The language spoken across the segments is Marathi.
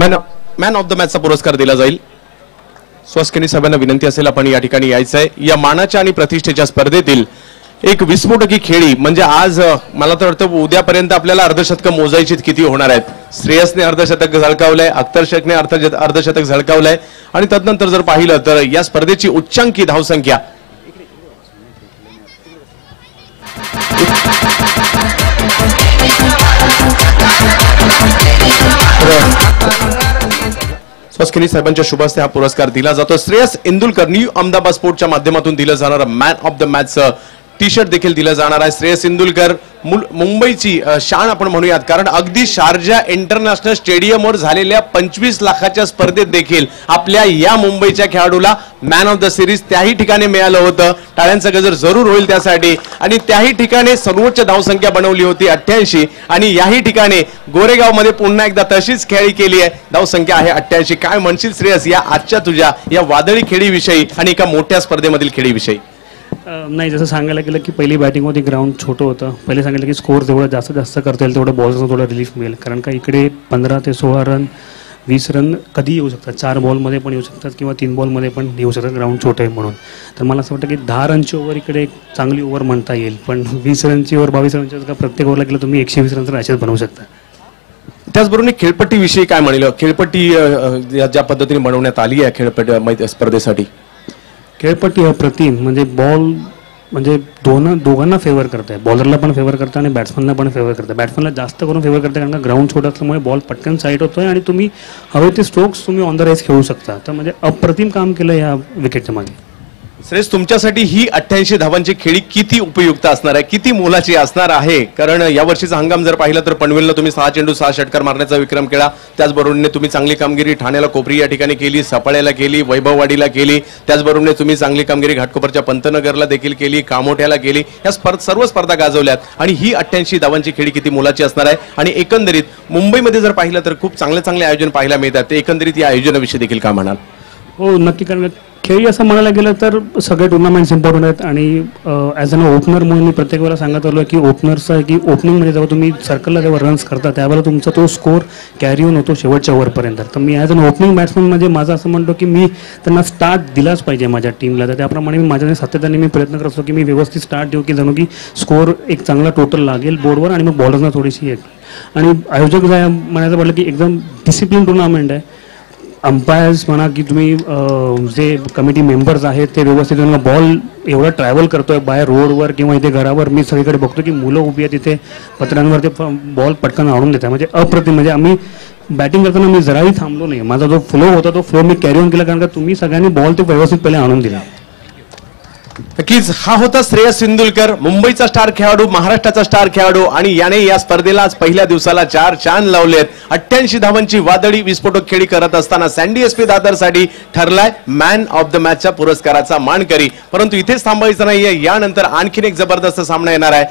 मॅन ऑफ द मॅचचा पुरस्कार दिला जाईल। स्वास्किनी सभेला विनंती असेल आपण या ठिकाणी यायचं आहे। या मानाच्या आणि प्रतिष्ठेच्या स्पर्धेतील एक विस्फोटकी खेळी म्हणजे आज मला तर वाटतं उद्यापर्यंत आपल्याला अर्धशतक मोजायची किती होणार आहेत। श्रेयसने अर्धशतक झळकावलंय, अख्तर शेखने अर्धशतक झळकावलंय आणि तदनंतर जर पाहिलं तर या स्पर्धेची उच्चांकी धावसंख्या स्वास्किनी साहेबांच्या शुभ हस्ते हा पुरस्कार दिला जातो। श्रेयस इंदुलकर न्यू अहमदाबाद स्पोर्टच्या माध्यमातून दिलं जाणारा man of the match T shirt देखील दिला जाणार आहे। श्रेयस इंदुलकर मुंबईची शान आपण म्हणूयात, कारण अगदी शारजा इंटरनॅशनल स्टेडियमवर झालेल्या 25 लाखाच्या स्पर्धेत देखील आपल्या या मुंबईच्या खेळाडूला मॅन ऑफ द सिरीज त्याही ठिकाणी मिळालं होतं। टाळ्यांचा गजर जरूर होईल त्यासाठी। आणि त्याही ठिकाणी सर्वोच्च धावसंख्या बनवली होती 88 आणि याही ठिकाणी गोरेगाव मध्ये पुन्हा एकदा तशीच खेळी केली आहे, धावसंख्या आहे 88। काय म्हणशील श्रेयस या आजच्या तुझ्या या वादळी खेळीविषयी आणि एका मोठ्या स्पर्धेमधील खेळीविषयी? नाही, जसं सांगायला गेलं की पहिली बॅटिंग होती, ग्राउंड छोटं होतं। पहिले सांगितलं की स्कोर जेवढं जास्त करता येईल तेवढं बॉलर्सना थोडं रिलीफ मिळेल, कारण का इकडे 15 ते 16 रन 20 रन कधी येऊ शकतात, 4 बॉलमध्ये पण येऊ शकतात किंवा 3 बॉलमध्ये पण येऊ शकतात, ग्राउंड छोटं आहे म्हणून। तर मला असं वाटतं की 10 रनची ओव्हर इकडे एक चांगली ओव्हर म्हणता येईल, पण 20 रनची ओव्हर 22 रनची का प्रत्येक ओव्हरला गेलं तुम्ही 120 रनचा मॅचेस बनवू शकता। त्याचबरोबर खेळपट्टीविषयी काय म्हणेल? खेळपट्टी ज्या पद्धतीने बनवण्यात आली आहे खेळपट्टी स्पर्धेसाठी, खेळपट्टी अप्रतिम, म्हणजे बॉल म्हणजे दोघांना फेवर करत आहे, बॉलरला पण फेवर करतं आणि बॅट्समनला पण फेवर करतं। बॅट्समनला जास्त करून फेवर करतं कारण का ग्राउंड छोटं असल्यामुळे बॉल पटकन साईड होतोय आणि तुम्ही हवे ते स्ट्रोक्स तुम्ही ऑन द रेस खेळू शकता। तर म्हणजे अप्रतिम काम केलं या विकेटच्या मागे। श्रेयस, तुमच्यासाठी ही 88 धावांची खेळी किती उपयुक्त असणार आहे, किती मोलाची असणार आहे? कारण यावर्षीचा हंगाम जर पाहिला तर पनवेलला तुम्ही 6 चेंडू 6 षटकार मारण्याचा विक्रम केला, त्याचबरोबरीने तुम्ही चांगली कामगिरी ठाण्याला कोपरी या ठिकाणी केली, सपाळ्याला केली, वैभववाडीला केली, त्याचबरोबरीने तुम्ही चांगली कामगिरी घाटकोपरच्या पंतनगरला देखील केली, कामोठ्याला केली, या सर्व स्पर्धा गाजवल्यात। आणि ही 88 धावांची खेळी किती मोलाची असणार आहे? आणि एकंदरीत मुंबईमध्ये जर पाहिलं तर खूप चांगले आयोजन पाहायला मिळतात, ते एकंदरीत या आयोजनाविषयी देखील काय म्हणाल? हो नक्की, कारण खेळी असं म्हणायला गेलं तर सगळे टुर्नामेंट्स इम्पॉर्टंट आहेत आणि ॲज अन ओपनर म्हणून मी प्रत्येक वेळेला सांगत आलो की ओपनरचा की ओपनिंगमध्ये जेव्हा तुम्ही सर्कलला जेव्हा रन्स करता त्यावेळेला तुमचा तो स्कोर कॅरी ऑन होतो शेवटच्या ओव्हरपर्यंत। तर मी ॲज अन ओपनिंग बॅट्समन म्हणजे माझं असं म्हणतो की मी त्यांना स्टार्ट दिलाच पाहिजे माझ्या टीमला, तर त्याप्रमाणे मी माझ्या सातत्याने मी प्रयत्न करत असतो की मी व्यवस्थित स्टार्ट देऊ की जणू की स्कोर एक चांगला टोटल लागेल बोर्डवर आणि मग बॉलर्सना थोडीशी एक। आणि आयोजक म्हणायचं म्हटलं की एकदम डिसिप्लिन टुर्नामेंट आहे। अंपायर्स म्हणा की तुम्ही जे कमिटी मेंबर्स आहेत ते व्यवस्थित बॉल एवढा ट्रॅव्हल करतोय बाय रोडवर किंवा इथे घरावर, मी सगळीकडे बघतो की मुलं उभी आहेत तिथे पत्र्यांवर, ते बॉल पटकन आणून देतात, म्हणजे अप्रतिम। म्हणजे आम्ही बॅटिंग करताना मी जराही थांबलो नाही, माझा जो फ्लो होता तो फ्लो मी कॅरी ऑन केला, कारण का तुम्ही सगळ्यांनी बॉल ते व्यवस्थित पहिले आणून दिला। नक्कीच हा होता श्रेयस इंदुलकर, मुंबईचा स्टार खेळाडू, महाराष्ट्राचा स्टार खेळाडू, आणि याने या स्पर्धेला आज पहिल्या दिवसाला 4 चांद लावलेत। 88 धावांची वादळी विस्फोटक खेळी करत असताना सँडी एसपी दादरसाठी ठरलाय मॅन ऑफ द मॅचच्या पुरस्काराचा मानकरी। परंतु इथेच थांबायचं नाहीये, यानंतर आणखीन एक जबरदस्त सामना येणार आहे।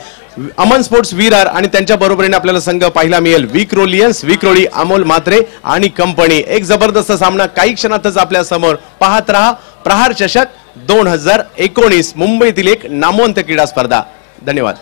अमन स्पोर्ट्स विरार आणि त्यांच्या बरोबरीने आपल्याला संघ पाहायला मिळेल विक्रोलियन्स, विक्रोळी, अमोल म्हात्रे आणि कंपनी। एक जबरदस्त सामना काही क्षणातच आपल्या समोर। पाहत रहा प्रहार चषक 2019, मुंबईतील एक नामवंत क्रीडा स्पर्धा। धन्यवाद।